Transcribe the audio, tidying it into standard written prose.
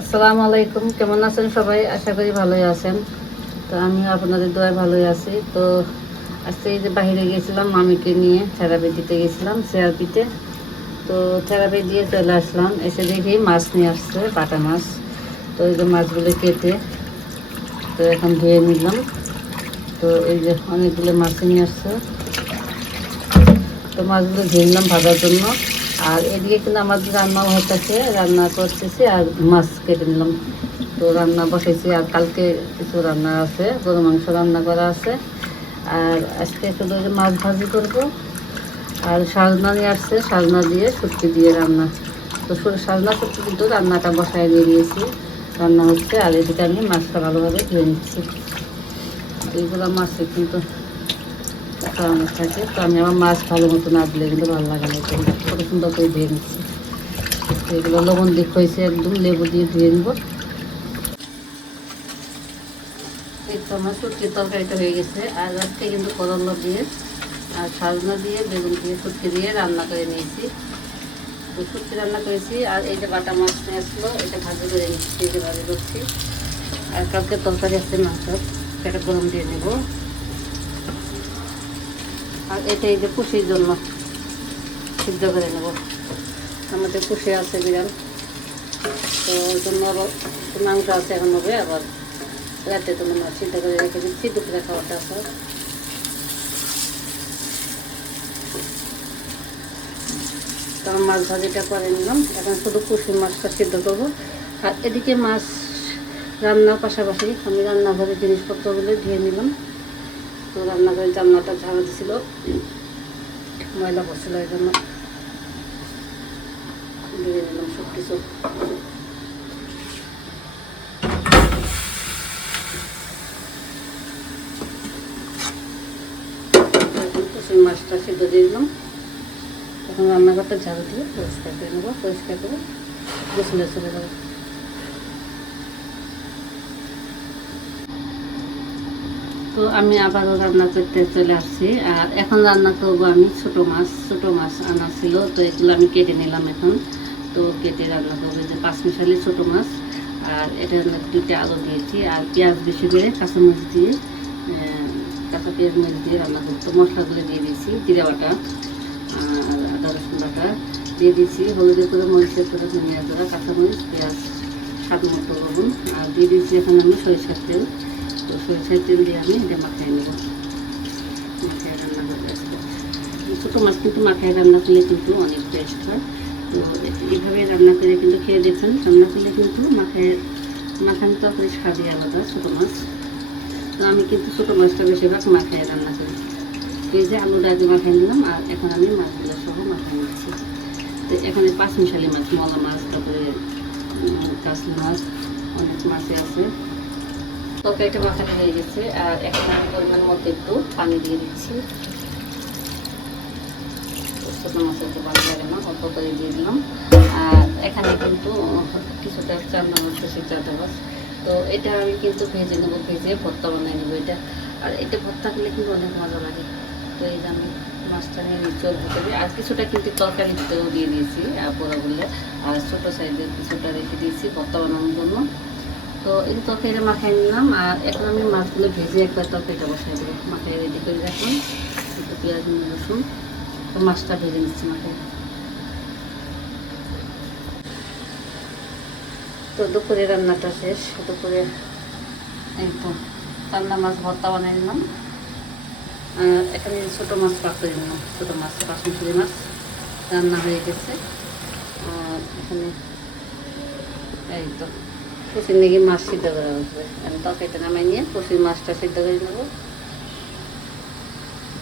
আসসালামু আলাইকুম, কেমন আছেন সবাই? আশা করি ভালোই আছেন। তো আমি আপনাদের দোয়ায় ভালোই আছি। তো আজকে এই যে বাইরে গেছিলাম মামিকে নিয়ে, থেরাপি দিতে গেছিলাম সিআরপিতে। তো থেরাপি দিয়ে চলে আসলাম, এসে দেখি মাছ নিয়ে আসছে, বাটা মাছ। তো এই যে মাছগুলো কেটে তো এখন ধুয়ে নিলাম। তো এই যে অনেকগুলো মাছ নিয়ে আসছে, তো মাছগুলো ধুয়ে নিলাম ভাজার জন্য। আর এদিকে কিন্তু আমাদের রান্নাও হতেছে, রান্না করতেছি আর মাছ কেটে নিলাম। তো রান্না বসাইছি, আর কালকে কিছু রান্না আছে, গরু মাংস রান্না করা আছে। আর আজকে শুধু ওই যে মাছ ভাজি করব। আর সাজনা নিয়ে আসছে, সাজনা দিয়ে শুটকি দিয়ে রান্না। তো সাজনা শুটকি কিন্তু রান্নাটা বসায় দিয়ে দিয়েছি, রান্না হচ্ছে। আর এদিকে আমি মাছটা ভালোভাবে ধুয়ে নিচ্ছি। এইগুলো মাছে কিন্তু অনেক থাকে, তো আমি আমার মাছ ভালো মতো না দিলে কিন্তু ভালো লাগে না, কত সুন্দর করে ধুয়ে নিচ্ছি। এগুলো লবণ দিয়ে হয়েছে, একদম লেবু দিয়ে ধুয়ে নেব। এই তো আমার শুটকির তরকারিটা হয়ে গেছে। আর আজকে কিন্তু করলা দিয়ে আর সাজনা দিয়ে বেগুন দিয়ে শুটকি দিয়ে রান্না করে নিয়েছি। তো শুটকি রান্না করেছি। আর এই যে বাটা মাছ নিয়ে আসলো, এটা ভাজি করে নিচ্ছি, এই যে ভাজি করছি। আর কালকে তরকারি আছে মাছ, সেটা গরম দিয়ে নেব। আর এটা এই যে কুশির জন্য সিদ্ধ করে নেব, আমাদের কুশি আছে বিড়াল। তো ওই জন্য আবার মাংস আছে এখন হবে, আবার রাতে তো মনে হয় সিদ্ধ করে রেখে দিচ্ছি, দুপুরে খাওয়াটা আছে। তো মাছ ভাজিটা করে নিলাম, এখন শুধু কুশি মাছটা সিদ্ধ করবো। আর এদিকে মাছ রান্নার পাশাপাশি আমি রান্নাঘরের জিনিসপত্রগুলো ধুয়ে নিলাম। তো রান্নাঘরের জানলাটা ঝাড়া দিছিল, ময়লা পড়ছিল, এই জন্য ধুয়ে নিলাম সব কিছু। কুশি মাছটা সিদ্ধ দিয়ে দিলাম। এখন রান্নাঘরটা ঝাড়ু দিয়ে পরিষ্কার করে নেবো, পরিষ্কার করে গোসলে চলে যাবো। তো আমি আবারও রান্না করতে চলে আসছি। আর এখন রান্না করবো আমি ছোটো মাছ আনা ছিল, তো এগুলো আমি কেটে নিলাম এখন। তো কেটে রান্না করবো যে পাঁচমিশালি ছোটো মাছ। আর এটার মধ্যে 2টা আলু দিয়েছি, আর পেঁয়াজ বেশি করে কাঁচামরিচ দিয়ে, কাঁচা পেঁয়াজ মরিচ দিয়ে রান্না করবো। তো মশলাগুলো দিয়ে দিয়েছি, জিরা বাটা আর আদা রসুন বাটা দিয়ে দিয়েছি, হলুদের করে, মরিচের করে, ধনিয়া গুঁড়া, কাঁচামরিচ, পেঁয়াজ, স্বাদ মতো লবণ। আর দিয়ে দিয়েছি এখন আমি সরিষার তেল। তো সরিষার তেল দিয়ে আমি এটা মাখাই নেব, মাখায় রান্না করে আসবো। ছোটো মাছ কিন্তু মাখায় রান্না করলে কিন্তু অনেক টেস্ট হয়। তো এইভাবে রান্না করে কিন্তু খেয়ে দেখবেন, রান্না করলে কিন্তু মাখানো তরকারি স্বাদই আলাদা ছোটো মাছ। তো আমি কিন্তু ছোটো মাছটা বেশিরভাগ মাখায় রান্না করি। এই যে আলুটা আগে মাখাই নিলাম, আর এখন আমি মাছগুলো সহ মাখাই নিচ্ছি। তো এখানে পাঁচমিশালি মাছ, মলা মাছ, তারপরে কাসলি মাছ, অনেক মাছই আছে। তরকারিটা মাখানো হয়ে গেছে। আর এখন আমি পরিমাণ মতো একটু পানি দিয়ে দিচ্ছি। ছোটো মাছের একটু ভালো লাগে না, অল্প করে দিয়ে দিলাম। আর এখানে কিন্তু কিছুটা চান্না মাছ, চাঁদা মাছ। তো এটা আমি কিন্তু ভেজে নেবো, ভেজে ভর্তা বানিয়ে নেবো এটা। আর এটা ভর্তা করলে কিন্তু অনেক মজা লাগে। তো এই যে আমি মাছটা নিয়ে নিচ্ছি ওর ভিতরে। আর কিছুটা কিন্তু তরকারি ভিতরেও দিয়ে দিয়েছি বড় বলে, আর ছোটো সাইজের কিছুটা রেখে দিয়েছি ভর্তা বানানোর জন্য। তো এই তরকারিটা মাখাই নিলাম। আর এখন আমি মাছগুলো ভেজে একবার তরকারিটা বসাই দেবো, মাখাই রেডি করে রাখলাম। একটু পেঁয়াজ রসুন, তো মাছটা ভেজে নিচ্ছি মাখাই। তো দুপুরে রান্নাটা শেষ। দুপুরে এই তো রান্না মাছ ভর্তা বানিয়ে নিলাম। আর এখানে ছোটো মাছ পাকড়ে নিলাম, ছোটো মাছ পাঁচমিশালি মাছ রান্না হয়ে গেছে। আর এখানে এই তো কষির নাকি মাছ সিদ্ধ করা হচ্ছে, আমি তরকারিটা নামাই নিয়ে কষির মাছটা সিদ্ধ করে নেবো।